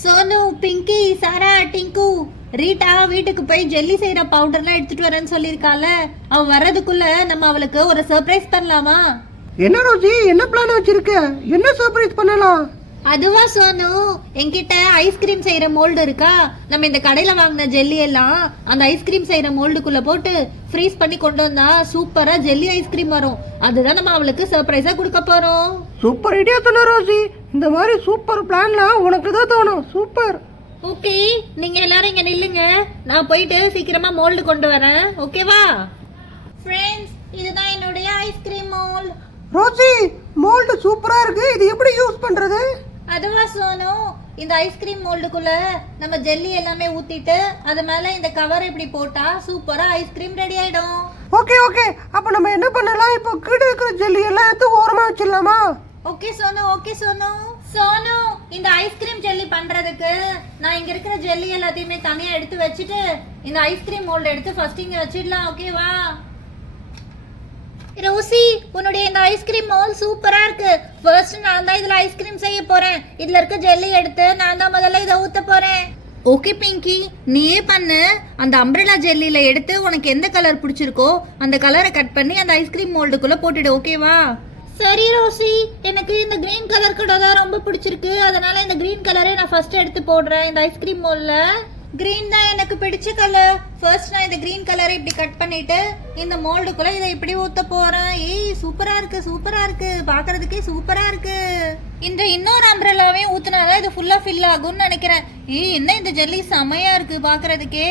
சோனு, பிங்கி, சாரா, டிங்கு, Rita வீட்டுக்கு போய் jelly செய்யற பவுடர்லாம் எடுத்துட்டு வரேன்னு சொல்லியிருக்கால. அவ வர்றதுக்குள்ள நம்ம அவளுக்கு ஒரு சர்ப்ரைஸ் பண்ணலாமா? என்ன ரோஜி, என்ன பிளான் வச்சிருக்க? என்ன சர்ப்ரைஸ் பண்ணலாம்? அதுவா சோனு, என்கிட்ட ஐஸ்கிரீம் செய்யற மோல்டு இருக்கா. நம்ம இந்த கடையில வாங்கின ஜெல்லி எல்லாம் அந்த ஐஸ்கிரீம் செய்யற மோல்டுக்குள்ள போட்டு ஃப்ரீஸ் பண்ணி கொண்டு வந்தா சூப்பரா ஜெல்லி ஐஸ்கிரீம் வரும். அதுதான் நம்ம அவளுக்கு சர்ப்ரைஸா கொடுக்க போறோம். சூப்பர் ஐடியா சொன்ன ரோஜி. இந்த மாதிரி சூப்பர் பிளான்லாம் உனக்கு தான் தோணும். சூப்பர். ஓகே, நீங்க எல்லாரும் இங்க நில்லுங்க. நான் போயிட்டு சீக்கிரமா மோல்டு கொண்டு வரேன். ஓகேவா ஃப்ரெண்ட்ஸ்? இதுதான் என்னுடைய ஐஸ்கிரீம் மோல்டு. ரோஜி, மோல்டு சூப்பரா இருக்கு. இது எப்படி யூஸ் பண்றது? அதுவா சோனு, இந்த ஐஸ்கிரீம் மோல்டுக்குள்ள நம்ம ஜெல்லி எல்லாமே ஊத்திட்டு அது மேல இந்த கவர் இப்படி போட்டா சூப்பரா ஐஸ்கிரீம் ரெடி ஆயிடும். ஓகே ஓகே, அப்ப நம்ம என்ன பண்ணலாம்? இப்போ கீழே இருக்கிற ஜெல்லி எல்லாம் எடுத்து ஓரமா வச்சிடலாமா? Okay Sonu, okay Sonu. சோனு, இந்த ஐஸ்கிரீம் ஜெல்லி பண்றதுக்கு நான் இங்க இருக்கிற ஜெல்லி எல்லாத்தையுமே தனியா எடுத்து வச்சுட்டு இந்த ஐஸ்கிரீம் மோல்டு எடுத்து ஃபர்ஸ்ட் இங்க வச்சிடலாம். ஓகேவா ரோசி, உன்னுடைய இந்த ஐஸ்கிரீம் மோல்ட் சூப்பரா இருக்கு. ஃபர்ஸ்ட் நான் தான் இதுல ஐஸ்கிரீம் செய்ய போறேன். இதுல இருக்க ஜெல்லி எடுத்து நான் தான் முதல்ல இதை ஊத்த போறேன். ஓகே பிங்கி, நீயே பண்ணு. அந்த அம்ப்ரெல்லா ஜெல்லியில எடுத்து உனக்கு எந்த கலர் பிடிச்சிருக்கோ அந்த கலரை கட் பண்ணி அந்த ஐஸ்கிரீம் மோல்டுக்குள்ள போட்டுடு. ஓகேவா? சரி ரோசி, எனக்கு இந்த கிரீன் கலர் கூட தான் ரொம்ப பிடிச்சிருக்கு. அதனால இந்த கிரீன் கலரை நான் ஃபர்ஸ்ட் எடுத்து போடுறேன். இந்த ஐஸ்கிரீம் மோல்ட்ல கிரீன் தான் எனக்கு பிடிச்ச கலர். ஃபர்ஸ்ட் நான் இந்த கிரீன் கலரை இப்படி கட் பண்ணிட்டு இந்த மோல்டுக்குள்ள இதை இப்படி ஊத்த போறேன். ஏய், சூப்பரா இருக்கு, சூப்பரா இருக்கு, பாக்குறதுக்கே சூப்பரா இருக்கு. இந்த இன்னொரு அம்ப்ரெல்லாவையும் ஊத்துனாதான் இது ஃபுல்லா ஃபில் ஆகும்னு நினைக்கிறேன். ஏய், என்ன இந்த ஜெல்லி செமையா இருக்கு பாக்குறதுக்கே.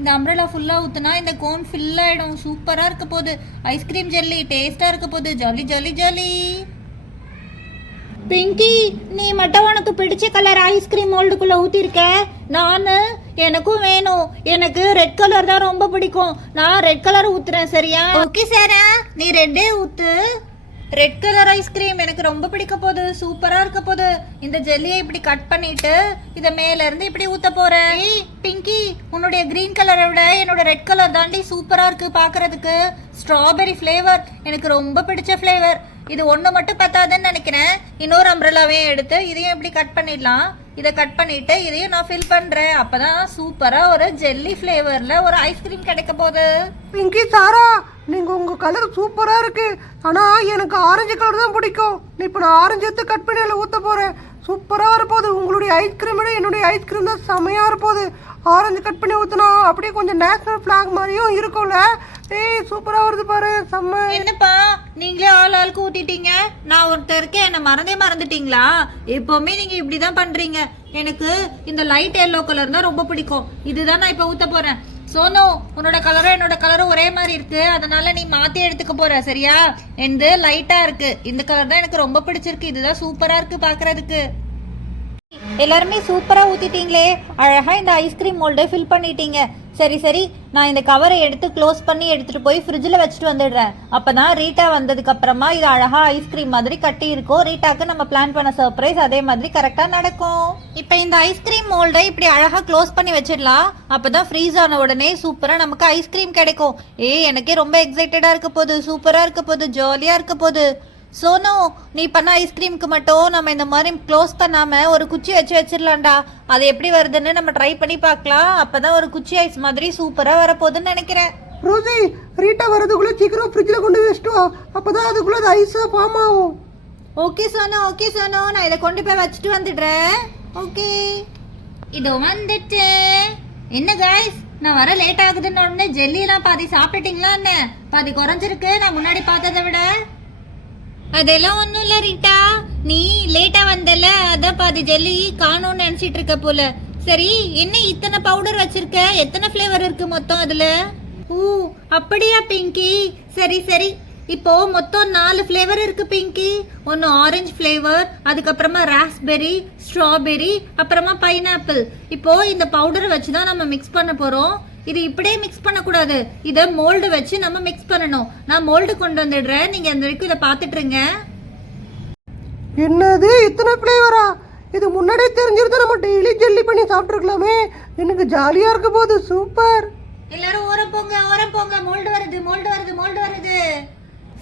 இந்த அம்ப்ரெல்லா ஃபுல்லா ஊத்துனா இந்த கோன் ஃபில் ஆயிடும். சூப்பரா இருக்க போகுது. ஐஸ்கிரீம் ஜெல்லி டேஸ்டா இருக்க போகுது. Jolly jolly jolly. பிங்கி, நீ மட்டும் உனக்கு பிடிச்ச கலர் ஐஸ்கிரீம் மோல்டுக்குள்ள ஊத்திருக்க. நானு எனக்கும் வேணும். எனக்கு ரெட் கலர் தான் ரொம்ப பிடிக்கும். நான் ரெட் கலர் ஊத்துறேன். சரியா? ஓகே சாரா, நீ ரெட்டே ஊத்து. ரெட் கலர் ஐஸ்கிரீம் எனக்கு ரொம்ப பிடிக்க போகுது. சூப்பரா இருக்க போகுது. இந்த ஜெல்லியை இப்படி கட் பண்ணிட்டு இத மேல இருந்து இப்படி ஊத்த போறேன். ஏய் பிங்கி, உன்னுடைய கிரீன் கலரை விட என்னோட ரெட் கலர் தாண்டி சூப்பரா இருக்கு பாக்குறதுக்கு. ஸ்ட்ராபெரி ஃபிளேவர் எனக்கு ரொம்ப பிடிச்ச ஃபிளேவர். இது ஒண்ணு மட்டும் பத்தாதுன்னு நினைக்கிறேன். இன்னொரு அம்ப்ரெல்லாவையும் எடுத்து இதையும் இப்படி கட் பண்ணிடலாம். இதை கட் பண்ணிட்டு இதையும் நான் ஃபில் பண்றேன். அப்பதான் சூப்பரா ஒரு ஜெல்லி ஃபிளேவர்ல ஒரு ஐஸ்கிரீம் கிடைக்க போகுது. பிங்கி, சாரா, நீங்க உங்க கலர் சூப்பரா இருக்கு. ஆனா எனக்கு ஆரஞ்சு கலர் தான் பிடிக்கும். இப்போ நான் ஆரஞ்சு எடுத்து கட் பண்ணி அதில் ஊத்த போறேன். சூப்பரா இருப்போது. உங்களுடைய ஐஸ்கிரீம் விட என்னுடைய ஐஸ்கிரீம் தான் செமையா இருப்போது. ஆரஞ்சு கட் பண்ணி ஊத்துனா அப்படியே கொஞ்சம் நேஷனல் பிளாக் மாதிரியும் இருக்கும்ல. ஏய், சூப்பரா வருது பாரு, செம்ம. என்னப்பா நீங்களே ஆள் ஆளுக்கு ஊத்திட்டீங்க. நான் ஒருத்தர் இருக்கேன், என்ன மறந்துட்டீங்களா? எப்பவுமே நீங்க இப்படிதான் பண்றீங்க. எனக்கு இந்த லைட் எல்லோ கலர் தான் ரொம்ப பிடிக்கும். இதுதான் நான் இப்ப ஊத்த போறேன். சோனு, உன்னோட கலரும் என்னோட கலரும் ஒரே மாதிரி இருக்கு. அதனால நீ மாத்தி எடுத்துக்க போற. சரியா? எந்த லைட்டா இருக்கு. இந்த கலர் தான் எனக்கு ரொம்ப பிடிச்சிருக்கு. இதுதான் சூப்பரா இருக்கு பாக்குறதுக்கு. எல்லாருமே சூப்பரா ஊத்திட்டீங்களே. அழகா இந்த ஐஸ்கிரீம் மோல்டை ஃபில் பண்ணிட்டீங்க. சரி சரி, நான் இந்த கவரை எடுத்து க்ளோஸ் பண்ணி எடுத்துட்டு போய் ஃப்ரிட்ஜில் வச்சுட்டு வந்துடுறேன். அப்பதான் ரீட்டா வந்ததுக்கு அப்புறமா இது அழகா ஐஸ்கிரீம் மாதிரி கட்டி இருக்கும். ரீட்டாக்கு நம்ம பிளான் பண்ண சர்ப்ரைஸ் அதே மாதிரி கரெக்டா நடக்கும். இப்போ இந்த ஐஸ்கிரீம் மோல்டை இப்படி அழகா க்ளோஸ் பண்ணி வச்சிடலாம். அப்பதான் ஃப்ரீஸ் ஆன உடனே சூப்பரா நமக்கு ஐஸ்கிரீம் கிடைக்கும். எனக்கே ரொம்ப எக்ஸைட்டடா இருக்க போகுது. சூப்பரா இருக்க போகுது. ஜாலியா இருக்க போகுது. சோனு, நீ பண்ண ஐஸ்கிரீமுக்கு மட்டும் நம்ம இந்த மாதிரி க்ளோஸ் பண்ணாம ஒரு குச்சி வச்சிடலாம்டா. அது எப்படி வருதுன்னு நம்ம ட்ரை பண்ணி பார்க்கலாம். அப்பதான் ஒரு குச்சி ஐஸ் மாதிரி சூப்பரா வரப்போகுதுன்னு நினைக்கிறேன். ரோசி, ரீட்டா வரதுக்குள்ள சீக்கிரம் ஃப்ரிட்ஜில் கொண்டு வச்சுட்டு வா. அப்பதான் அதுக்குள்ள அது ஐஸா ஃபார்ம் ஆகும். ஓகே சோனு, ஓகே சோனு, நான் இதை கொண்டு போய் வச்சுட்டு வந்துடுறேன். ஓகே, இதோ வந்துட்டு. என்ன காய்ஸ், நான் வர லேட் ஆகுதுன்னு உடனே ஜெல்லியெல்லாம் பாதி சாப்பிட்டுட்டீங்களா? என்ன பாதி குறைஞ்சிருக்கு நான் முன்னாடி பார்த்ததை விட? அதெல்லாம் ஒன்றும் இல்லை ரீட்டா, நீ லேட்டாக வந்தல, அதான் பாதி ஜெல்லி காணும்னு நினச்சிட்டு இருக்க போல. சரி, என்ன இத்தனை பவுடர் வச்சிருக்க? எத்தனை ஃப்ளேவர் இருக்கு மொத்தம் அதில்? ஓ அப்படியா பிங்கி, சரி சரி. இப்போ மொத்தம் 4 ஃப்ளேவர் இருக்கு பிங்கி. ஒன்று ஆரஞ்சு ஃப்ளேவர், அதுக்கப்புறமா ராஸ்பெரி, ஸ்ட்ராபெரி, அப்புறமா பைனாப்பிள். இப்போ இந்த பவுடரை வச்சு தான் நம்ம மிக்ஸ் பண்ண போகிறோம். இது இப்படியே மிக்ஸ் பண்ணக்கூடாது. இதை மோல்டு வச்சு நம்ம மிக்ஸ் பண்ணணும். நான் மோல்டு கொண்டு வந்துடுறேன். நீங்க அந்த வரைக்கும் இதை பார்த்துட்டுருங்க. என்னது இத்தனை ஃப்ளேவரா? இது முன்னாடியே தெரிஞ்சிருந்தா நம்ம டெய்லி ஜெல்லி பண்ணி சாப்பிட்டுருக்கலாமே. எனக்கு ஜாலியா இருக்க போகுது. சூப்பர். எல்லாரும் ஓரம் போங்க, ஓரம் போங்க. மோல்டு வருது, மோல்டு வருது, மோல்டு வருது.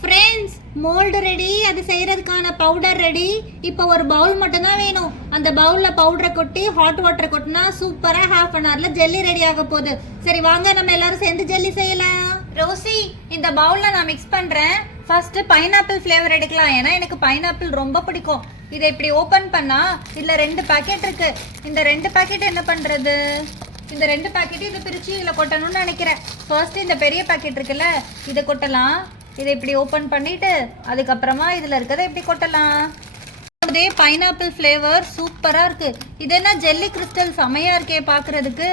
ஃப்ரெண்ட்ஸ், மோல்டு ரெடி, அது செய்யறதுக்கான பவுடர் ரெடி. இப்போ ஒரு பவுல் மட்டும் தான் வேணும். அந்த பவுல்ல பவுடரை கொட்டி ஹாட் வாட்டர் கொட்டினா சூப்பரா ஹாஃப் அன் ஹவர்ல ஜெல்லி ரெடி ஆக போகுது. சரி வாங்க நம்ம எல்லாரும் சேர்ந்து ஜெல்லி செய்யலாம். ரோசி, இந்த பவுல்ல நான் மிக்ஸ் பண்றேன். ஃபர்ஸ்ட் பைனாப்பிள் ஃப்ளேவர் எடுக்கலாம், ஏன்னா எனக்கு பைனாப்பிள் ரொம்ப பிடிக்கும். இதை இப்படி ஓபன் பண்ணா இதுல 2 பாக்கெட் இருக்கு. இந்த 2 பாக்கெட் என்ன பண்றது? இந்த 2 பாக்கெட் இதை பிரிச்சு இதுல கொட்டணும்னு நினைக்கிறேன். ஃபர்ஸ்ட் இந்த பெரிய பாக்கெட் இருக்குல்ல, இதை கொட்டலாம். இதை இப்படி ஓபன் பண்ணிட்டு அதுக்கப்புறமா இதுல இருக்கிறத இப்படி கொட்டலாம். அதே பைனாப்பிள் ஃப்ளேவர் சூப்பரா இருக்கு. இது என்ன ஜெல்லி கிறிஸ்டல் செமையா இருக்கே பாக்குறதுக்கு.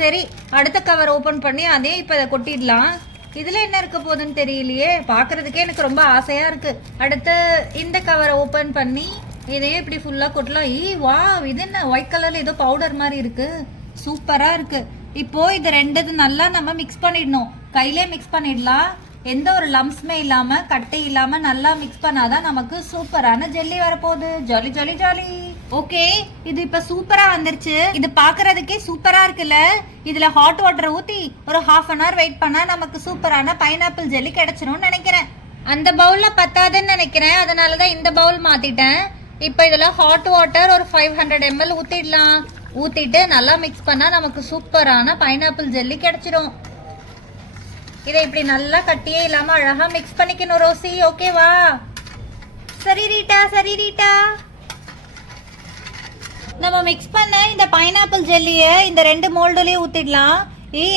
சரி, அடுத்த கவர் ஓபன் பண்ணி அதே இப்ப இதை கொட்டிடலாம். இதுல என்ன இருக்க போகுதுன்னு தெரியலையே, பாக்குறதுக்கே எனக்கு ரொம்ப ஆசையா இருக்கு. அடுத்து இந்த கவரை ஓபன் பண்ணி இதையே இப்படி ஃபுல்லா கொட்டலாம். வா, இது என்ன ஒயிட் கலர்ல ஏதோ பவுடர் மாதிரி இருக்கு, சூப்பரா இருக்கு. இப்போ இது 2 நல்லா நம்ம மிக்ஸ் பண்ணிடணும். கையிலே மிக்ஸ் பண்ணிடலாம். எந்த ஒரு லம்ஸ்மே இல்லாம கட்டை இல்லாம நல்லா மிக்ஸ் பண்ணாதான் நமக்கு சூப்பரான ஜெல்லி வரப்போகுது. Jolly jolly jolly. ஓகே, இது இப்ப சூப்பரா வந்துருச்சு. இது பாக்குறதுக்கே சூப்பரா இருக்குல்ல. இதுல ஹாட் வாட்டர் ஊத்தி ஒரு ஹாஃப் அன் ஹவர் வெயிட் பண்ணா நமக்கு சூப்பரான பைனாப்பிள் ஜெல்லி கிடைச்சிரும்னு நினைக்கிறேன். அந்த பவுல்ல பத்தாதுன்னு நினைக்கிறேன், அதனாலதான் இந்த பவுல் மாத்திட்டேன். இப்போ இதுல ஹாட் வாட்டர் ஒரு 500 ml ஊத்திடலாம். ஊத்திட்டு நல்லா மிக்ஸ் பண்ணா நமக்கு சூப்பரான பைனாப்பிள் ஜெல்லி கிடைச்சிரும். இதை இப்படி நல்லா கட்டியே இல்லாம அழகா மிக்ஸ் பண்ணிக்கணும் ரோசி, ஓகேவா? சரி ரீட்டா, சரி ரீட்டா. நம்ம மிக்ஸ் பண்ண இந்த பைனாப்பிள் ஜெல்லிய இந்த 2 மோல்டுலயும் ஊத்திடலாம்.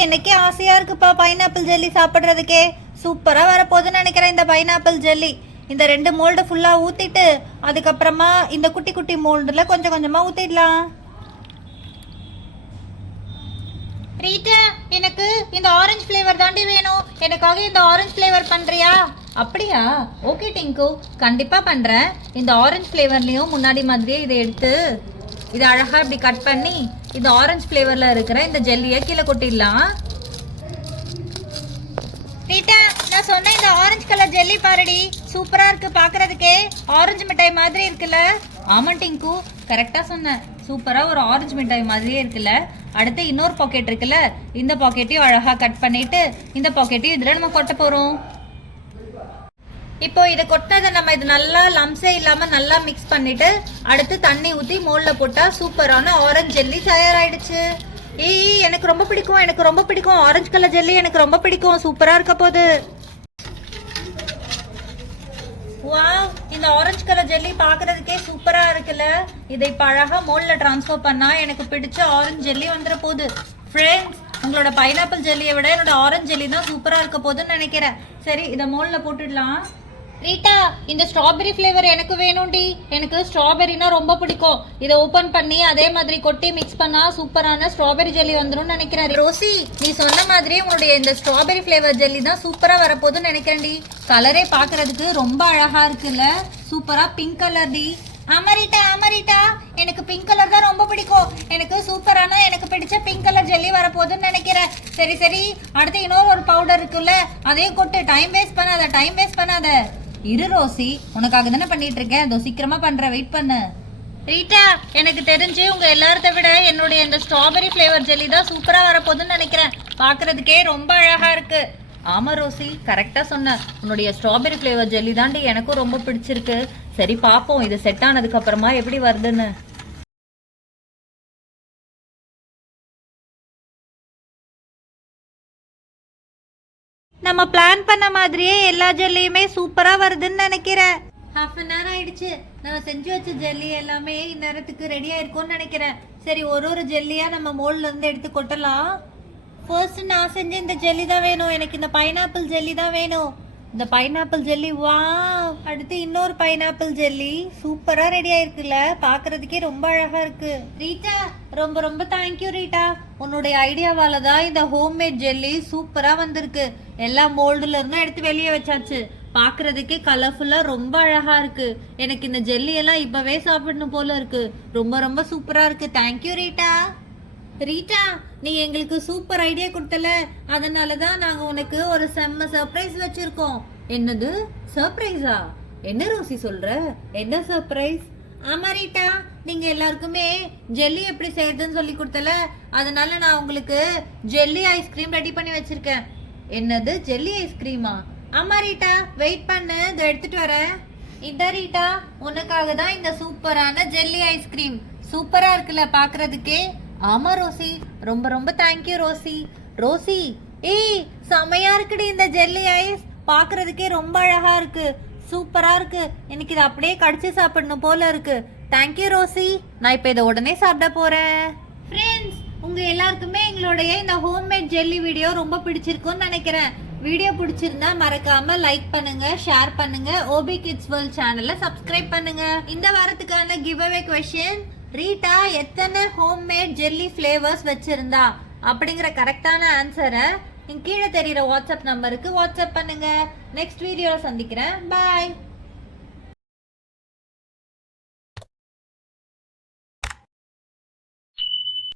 எனக்கே ஆசையா இருக்குப்பா பைனாப்பிள் ஜெல்லி சாப்பிடுறதுக்கே. சூப்பரா வரப்போகுதுன்னு நினைக்கிறேன் இந்த பைனாப்பிள் ஜெல்லி. இந்த 2 மோல்டு ஃபுல்லா ஊத்திட்டு அதுக்கப்புறமா இந்த குட்டி குட்டி மோல்டுல கொஞ்சம் கொஞ்சமா ஊத்திடலாம். ரீட்டா, எனக்கு இந்த ஆரஞ்சு ஃப்ளேவர் தாண்டி வேணும். எனக்காக இந்த ஆரஞ்சு ஃப்ளேவர் பண்றியா? அப்படியா? ஓகே டிங்கு, கண்டிப்பா பண்றேன். இந்த ஆரஞ்சு ஃப்ளேவர்லயும் முன்னாடி மாதிரியே இதை எடுத்து இதை அழகா இப்படி கட் பண்ணி இந்த ஆரஞ்சு ஃப்ளேவர்ல இருக்கிற இந்த ஜெல்லியை கீழே கொட்டிடலாம். ரீட்டா, நான் சொன்ன இந்த ஆரஞ்சு கலர் ஜெல்லி பாருடி, சூப்பரா இருக்கு பாக்குறதுக்கே. ஆரஞ்சு மிட்டாய் மாதிரி இருக்குல்ல? ஆமா டிங்கு, கரெக்டா சொன்ன. சூப்பரா ஒரு ஆரஞ்சு மிட்டாய் மாதிரியே இருக்குல்ல. அடுத்து இன்னொரு பாக்கெட் இருக்குல்ல, இந்த பாக்கெட்டையும் அழகா கட் பண்ணிட்டு இந்த பாக்கெட்டையும் இதுல நம்ம கொட்ட போறோம். இப்போ இதை கொட்டினதை நம்ம இது நல்லா லம்ஸே இல்லாம நல்லா மிக்ஸ் பண்ணிட்டு அடுத்து தண்ணி ஊத்தி மோல்ல போட்டா சூப்பரான ஆரஞ்சு ஜெல்லி தயாராயிடுச்சு. எனக்கு ரொம்ப பிடிக்கும், எனக்கு ரொம்ப பிடிக்கும் ஆரஞ்சு கலர் ஜெல்லி, எனக்கு ரொம்ப பிடிக்கும். சூப்பரா இருக்க போகுது. வாவ், இந்த ஆரஞ்சு கலர் ஜெல்லி பாக்குறதுக்கே சூப்பரா இருக்குல்ல. இதை இப்ப அழகா மோல்ல டிரான்ஸ்ஃபர் பண்ணா எனக்கு பிடிச்ச ஆரஞ்சு ஜெல்லி வந்துட போகுது. ஃப்ரெண்ட்ஸ், உங்களோட பைனாப்பிள் ஜெல்லியை விட என்னோட ஆரஞ்சு ஜெல்லி தான் சூப்பரா இருக்க போகுதுன்னு நினைக்கிறேன். சரி, இதை மோல்ல போட்டுடலாம். ரீட்டா, இந்த ஸ்ட்ராபெரி ஃப்ளேவர் எனக்கு வேணும்டி. எனக்கு ஸ்ட்ராபெரினா ரொம்ப பிடிக்கும். இதை ஓபன் பண்ணி அதே மாதிரி கொட்டி மிக்ஸ் பண்ணா சூப்பரான ஸ்ட்ராபெரி ஜெல்லி வந்துடும் நினைக்கிறேன். ரோசி, நீ சொன்ன மாதிரி உன்னுடைய இந்த ஸ்ட்ராபெரி ஃப்ளேவர் ஜெல்லி தான் சூப்பரா வரப்போகுதுன்னு நினைக்கிறேன்டி. கலரே பாக்குறதுக்கு ரொம்ப அழகா இருக்குல்ல. சூப்பரா பிங்க் கலர் டி. அமரிட்டா, அமரிட்டா, எனக்கு பிங்க் கலர் தான் ரொம்ப பிடிக்கும். எனக்கு சூப்பரான எனக்கு பிடிச்ச பிங்க் கலர் ஜெல்லி வரப்போகுதுன்னு நினைக்கிறேன். சரி சரி, அடுத்து இன்னொரு ஒரு பவுடர் இருக்குல்ல, அதையும் கொட்டு. டைம் வேஸ்ட் பண்ணாத, டைம் வேஸ்ட் பண்ணாத. இரு ரோசி, உனக்காக தானே பண்ணிட்டு இருக்கேன். அதோ சீக்கிரமா பண்ற, வெயிட் பண்ணு. ரீட்டா, எனக்கு தெரிஞ்சு உங்க எல்லாரத்தை விட என்னுடைய இந்த ஸ்ட்ராபெரி ஃப்ளேவர் ஜெல்லி தான் சூப்பரா வரப்போகுதுன்னு நினைக்கிறேன். பாக்குறதுக்கே ரொம்ப அழகா இருக்கு. ஆமா ரோசி, கரெக்டா சொன்ன. உன்னுடைய ஸ்ட்ராபெரி ஃப்ளேவர் ஜெல்லி தாண்டி எனக்கும் ரொம்ப பிடிச்சிருக்கு. சரி பாப்போம் இது செட் ஆனதுக்கு அப்புறமா எப்படி வருதுன்னு. நம்ம பிளான் பண்ண மாதிரியே எல்லா ஜெல்லியுமே சூப்பரா வருதுன்னு நினைக்கிறேன். ஹாஃப் அன் ஹவர் ஆயிடுச்சு. நான் செஞ்சு வச்ச ஜெல்லி எல்லாமே இந்நேரத்துக்கு ரெடி ஆயிருக்கும்னு நினைக்கிறேன். சரி, ஒரு ஜெல்லியா நம்ம மோல்ல இருந்து எடுத்து கொட்டலாம். ஃபர்ஸ்ட் நான் செஞ்ச இந்த ஜெல்லி தான் வேணும். எனக்கு இந்த பைனாப்பிள் ஜெல்லி தான் வேணும். இந்த பைனாப்பிள் ஜெல்லி, வா. அடுத்து இன்னொரு பைனாப்பிள் ஜெல்லி சூப்பரா ரெடி ஆயிருக்குல்ல. பாக்குறதுக்கே ரொம்ப அழகா இருக்கு. ரீட்டா, ரொம்ப ரொம்ப தேங்க்யூ ரீட்டா. உன்னுடைய ஐடியாவால தான் இந்த ஹோம்மேட் ஜெல்லி சூப்பரா வந்திருக்கு. எல்லா மோல்டுல இருந்தும் எடுத்து வெளியே வச்சாச்சு. பாக்குறதுக்கே கலர்ஃபுல்லா ரொம்ப அழகா இருக்கு. எனக்கு இந்த ஜெல்லி எல்லாம் இப்பவே சாப்பிடணும் போல இருக்கு. ரொம்ப ரொம்ப சூப்பரா இருக்கு. Thank you Rita. ரீட்டா, நீ எங்களுக்கு சூப்பர் ஐடியா கொடுத்தல, அதனாலதான் நாங்க உனக்கு ஒரு செம்ம சர்ப்ரைஸ் வச்சிருக்கோம். என்னது சர்ப்ரைஸா? என்ன ரோசி சொல்ற? என்ன சர்ப்ரைஸ்? ஆமா ரீட்டா, நீங்க எல்லாருக்குமே ஜெல்லி எப்படி செய்யறதுன்னு சொல்லி கொடுத்தல, அதனால நான் உங்களுக்கு ஜெல்லி ஐஸ்கிரீம் ரெடி பண்ணி வச்சிருக்கேன். என்னது ஜெல்லி ஐஸ்கிரீமா? ஆமா ரீட்டா, வெயிட் பண்ணு, இதை எடுத்துட்டு வரேன். இந்த ரீட்டா, உனக்காக தான் இந்த சூப்பரான ஜெல்லி ஐஸ்கிரீம். சூப்பரா இருக்குல்ல பாக்குறதுக்கே? ஆமா ரோசி, ரொம்ப ரொம்ப தேங்க்யூ ரோசி. ரோசி, ஏய் செமையா இருக்குடி இந்த ஜெல்லி ஐஸ். பாக்குறதுக்கே ரொம்ப அழகா இருக்கு, சூப்பரா இருக்கு. எனக்கு இதை அப்படியே கடிச்சு சாப்பிடணும் போல இருக்கு. தேங்க்யூ ரோசி, நான் இப்போ இதை உடனே சாப்பிட போறேன். ஃப்ரெண்ட்ஸ், உங்க எல்லாருக்குமே எங்களுடைய இந்த ஹோம்மேட் ஜெல்லி வீடியோ ரொம்ப பிடிச்சிருக்கும்னு நினைக்கிறேன். வீடியோ பிடிச்சிருந்தா மறக்காம லைக் பண்ணுங்க, ஷேர் பண்ணுங்க, ஓபி கிட்ஸ் வேர்ல்ட் சேனலை சப்ஸ்கிரைப் பண்ணுங்க. இந்த வாரத்துக்கான கிவ் அவே கொஸ்டின், ரீட்டா எத்தனை ஹோம்மேட் ஜெல்லி ஃப்ளேவர்ஸ் வச்சிருந்தா அப்படிங்கிற கரெக்டான ஆன்சரை கீழே தெரியுற வாட்ஸ்அப் நம்பருக்கு வாட்ஸ்அப் பண்ணுங்க. நெக்ஸ்ட் வீடியோவில் சந்திக்கிறேன். பாய்.